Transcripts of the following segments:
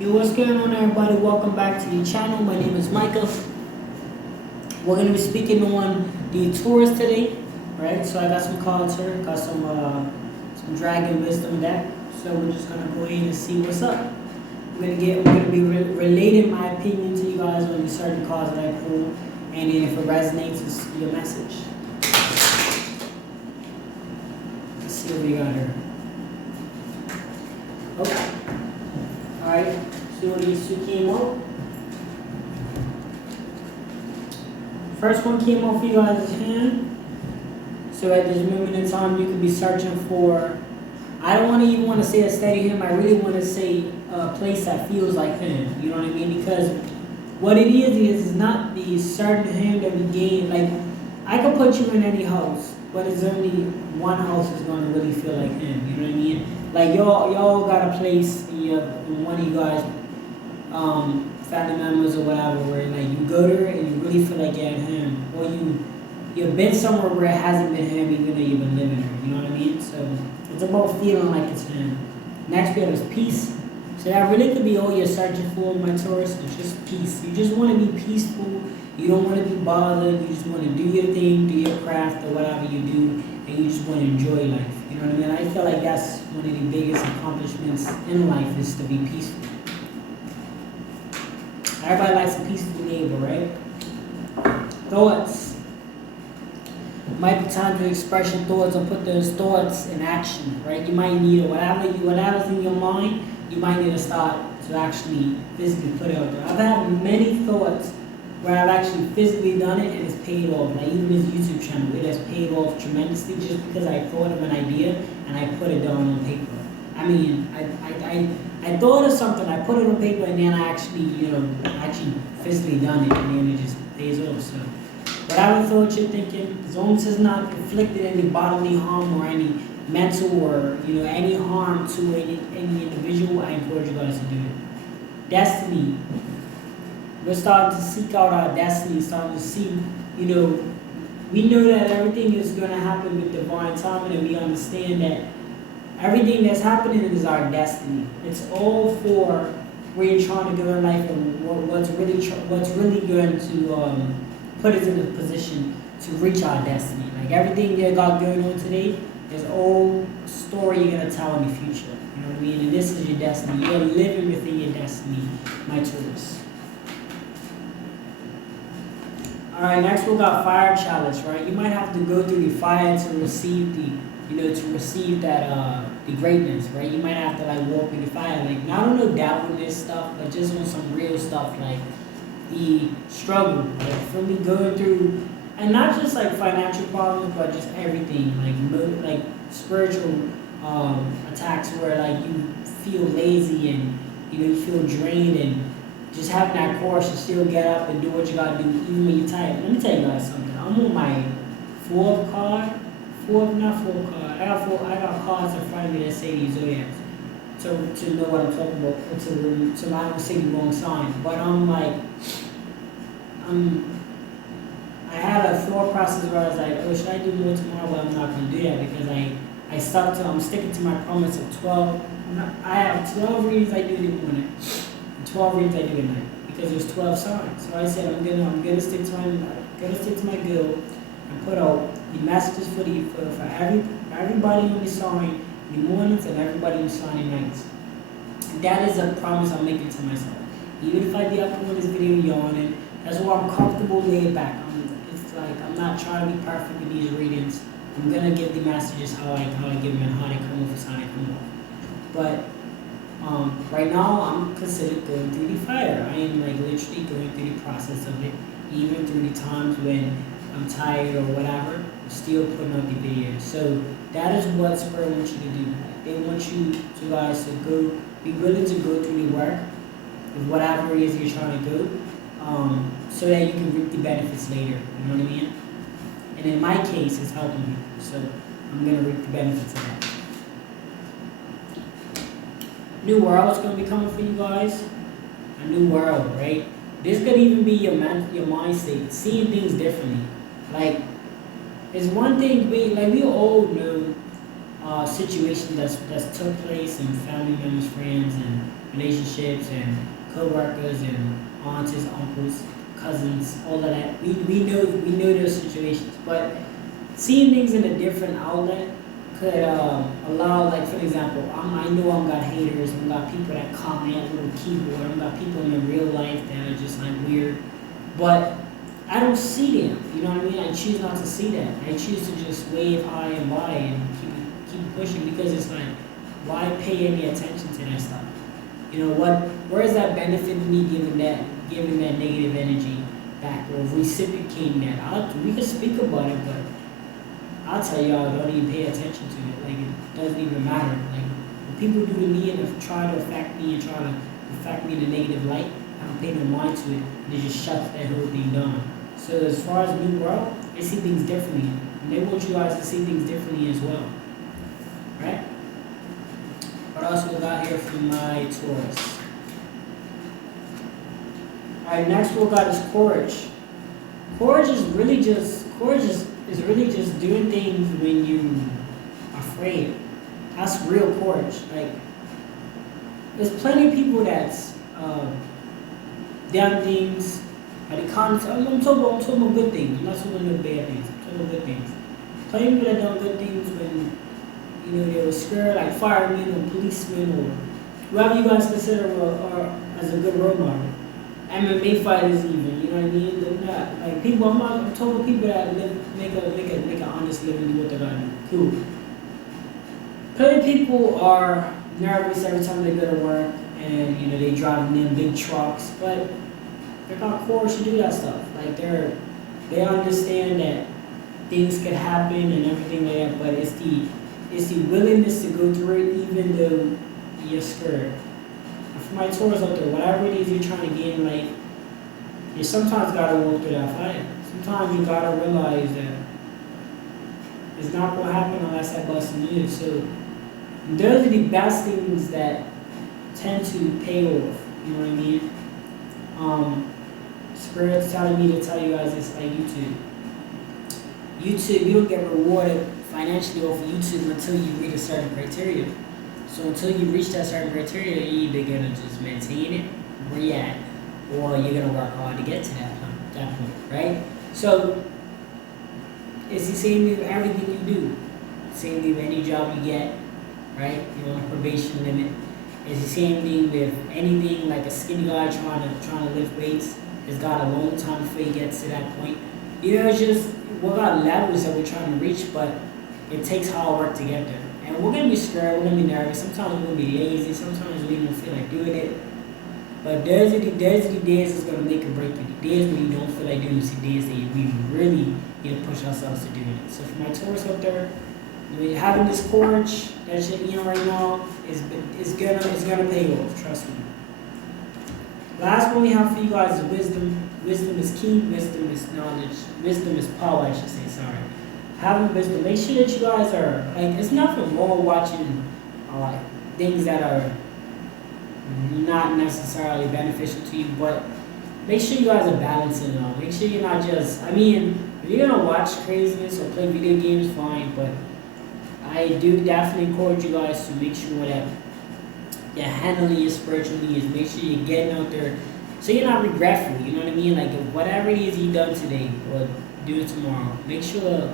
Yo, what's going on, everybody? Welcome back to the channel. My name is Micah. We're going to be speaking on the Taurus today, right? So I got some cards here, got some Dragon Wisdom deck. So we're just going to go in and see what's up. We're going to be relating my opinion to you guys on the certain cards that I pull, and then if it resonates, it's your message. Let's see what we got here. Okay. Alright, see what these two came out. First one came out for you guys' hand. So at this moment in time, you could be searching for, I don't even want to say a steady him, I really want to say a place that feels like him. You know what I mean? Because what it is not the certain him that we gain. Like, I could put you in any house, but it's only one house is going to really feel like him. You know what I mean? Like, y'all got a place in one of you guys, family members or whatever, where like you go there and you really feel like you're at him, or you've been somewhere where it hasn't been him, even though you've been living there. You know what I mean? So it's about feeling like it's him. Next we have is peace. So that really could be all you're searching for, my Taurus. It's just peace. You just want to be peaceful. You don't want to be bothered. You just want to do your thing, do your craft or whatever you do, and you just want to enjoy life. You know what I mean? I feel like that's one of the biggest accomplishments in life, is to be peaceful. Everybody likes a peaceful neighbor, right? Thoughts. Might be time to express your thoughts or put those thoughts in action, right? You might need it. Whatever's in your mind, you might need to start to actually physically put it out there. I've had many thoughts where I've actually physically done it and it's paid off. Like even this YouTube channel, it has paid off tremendously just because I thought of an idea and I put it down on paper. I mean, I thought of something, I put it on paper, and then I actually, actually physically done it, and then it just pays off. So whatever thought you're thinking, as long as it's not inflicted any bodily harm or any mental or any harm to any individual, I encourage you guys to do it. Destiny. We're starting to seek out our destiny, starting to see, we know that everything is going to happen with divine timing, and we understand that everything that's happening is our destiny. It's all for where you're trying to go in life, and what's really going to put us in a position to reach our destiny. Like everything you got going on today is all story you're going to tell in the future. You know what I mean? And this is your destiny. You're living within your destiny, my Taurus. Alright, next we got fire chalice, right? You might have to go through the fire to receive that the greatness, right? You might have to like walk through the fire. Like, not on no doubtfulness stuff, but just on some real stuff, like the struggle, like for me going through, and not just like financial problems, but just everything, like spiritual attacks where like you feel lazy and you feel drained, and just having that courage to still get up and do what you gotta do even when you're tired. Let me tell you guys something. I'm on my fourth card. I got cards in front of me that say the zodiacs. To know what I'm talking about, so I don't say the wrong sign. But I had a thought process where I was like, oh, should I do more tomorrow? But I'm not gonna do that because I'm sticking to my promise of 12. I have 12 readings I do in the morning, and 12 readings I do at night, because there's 12 signs. So I said I'm gonna stick to my goal and put out the messages for everybody on the sign in the mornings and everybody on the sign at nights. That is a promise I'm making to myself. Even if I be uploading this video yawning, that's why I'm comfortable laid back. It's like I'm not trying to be perfect with these readings. I'm gonna give the messages how I give them and how they come off and how they come off. But right now I'm considered going through the fire. I am like literally going through the process of it, even through the times when I'm tired or whatever, I'm still putting out the videos. So that is what Spirit wants you to do. They want you guys to be willing to go through the work with whatever it is you're trying to do, so that you can reap the benefits later. You know what I mean? And in my case, it's helping me. So I'm gonna reap the benefits of that. New world is gonna be coming for you guys. A new world, right? This could even be your mind state, seeing things differently. Like, it's one thing we all know situations that's took place in family members, friends, and relationships and co-workers and aunts, uncles, cousins, all of that. We know those situations, but seeing things in a different outlet could allow, like for example, I know I'm got haters, I'm got people that comment with a keyboard, I'm got people in real life that are just like weird, but I don't see them. You know what I mean? I choose not to see that. I choose to just wave high and by and keep pushing, because it's like, why pay any attention to that stuff? You know what? Where is that benefiting me giving that negative energy back or reciprocating that? We can speak about it, but I'll tell y'all, don't even pay attention to it. Like, it doesn't even matter. Like, when people do to me and try to affect me and try to affect me in a negative light, I don't pay no mind to it. They just shut that whole thing down. So as far as New World, they see things differently. And they want you guys to see things differently as well. Right? What else we got here from my Taurus? Alright, next we got is Porridge. Porridge is really just doing things when you are afraid. That's real Porridge. Like, there's plenty of people that's done things. I'm talking about good things. I'm not talking about bad things. I'm talking about good things. Plenty of people that done good things when they were scared, like firemen or policemen or whoever you guys consider as a good role model. MMA fighters even, you know what I mean? They're not like people. I'm talking about people that make an honest living, do what they're gonna do. Cool. Plenty of people are nervous every time they go to work, and they driving them big trucks, but they're not courage to do that stuff. Like they understand that things could happen and everything like that, but it's the willingness to go through it even though you're scared. And for my Taurus out there, whatever it is you're trying to gain in life, you sometimes gotta walk through that fire. Sometimes you gotta realize that it's not gonna happen unless that busting you. So those are the best things that tend to pay off. You know what I mean? Spirit's telling me to tell you guys it's like YouTube. YouTube, you don't get rewarded financially off of YouTube until you reach a certain criteria. So until you reach that certain criteria, you're either gonna just maintain it, where you at, or you're gonna work hard to get to that point, right? So it's the same with everything you do. Same thing with any job you get, right? You're on a probation limit. It's the same thing with anything, like a skinny guy trying to lift weights. It's got a long time before he gets to that point. It's just we're got levels that we're trying to reach, but it takes hard work to get there. And we're gonna be scared, we're gonna be nervous, sometimes we're gonna be lazy, sometimes we don't feel like doing it. But there's the days that's gonna make or break you. The days when you don't feel like doing it, the days that we really need to push ourselves to doing it. So for my Taurus up there, having this Porridge that you're eating right now is gonna pay off, trust me. Last one we have for you guys is wisdom. Wisdom is key, wisdom is knowledge, wisdom is power, I should say, sorry. Having wisdom, make sure that you guys are, like, it's nothing wrong watching things that are not necessarily beneficial to you, but make sure you guys are balancing it all. Make sure you're not just, if you're gonna watch craziness or play video games, fine, but I do definitely encourage you guys to make sure that you're handling your spiritual needs. Make sure you're getting out there so you're not regretful, you know what I mean? Like, whatever it is you've done today or do it tomorrow, make sure that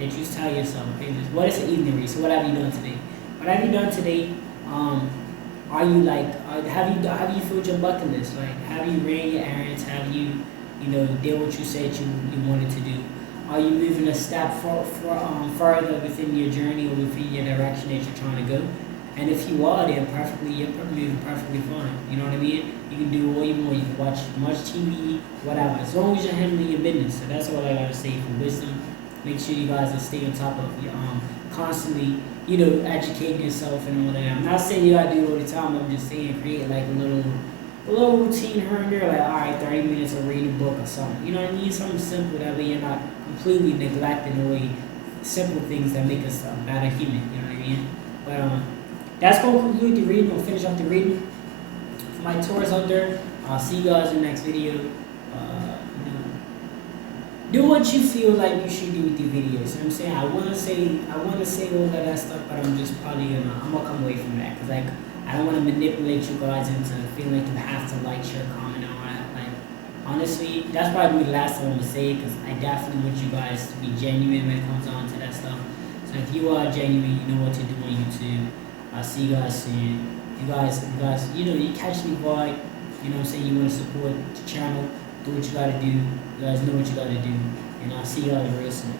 you just tell yourself, okay, what is an evening race? So what have you done today? What have you done today? Are you have you filled your bucket list? Like, have you ran your errands? Have you, did what you said you wanted to do? Are you moving a step further within your journey or within your direction that you're trying to go? And if you are, then you're moving perfectly fine. You know what I mean? You can do all you want. You can watch much TV, whatever. As long as you're handling your business. So that's all I gotta say for wisdom. Make sure you guys are staying on top of your constantly, educating yourself and all that. I'm not saying you gotta do it all the time. I'm just saying create like a little routine here and there. Like, all right, 30 minutes of reading a book or something. You know what I mean? Something simple that way you're not completely neglecting away simple things that make us a better human. You know what I mean? But that's going to conclude the reading. We'll finish up the reading. For my Taurus out there, I'll see you guys in the next video. Do what you feel like you should do with the videos. You know what I'm saying? I want to say all of that stuff, but I'm just probably I'm gonna come away from that, because like I don't want to manipulate you guys into feeling like you have to like, share, comment, and all that. Like, honestly, that's probably the last time I'm gonna say it, because I definitely want you guys to be genuine when it comes on to that stuff. So if you are genuine, you know what to do on YouTube. I'll see you guys soon. You catch me by, I'm saying, you want to support the channel, do what you gotta do. You guys know what you gotta do. And I'll see you guys real soon.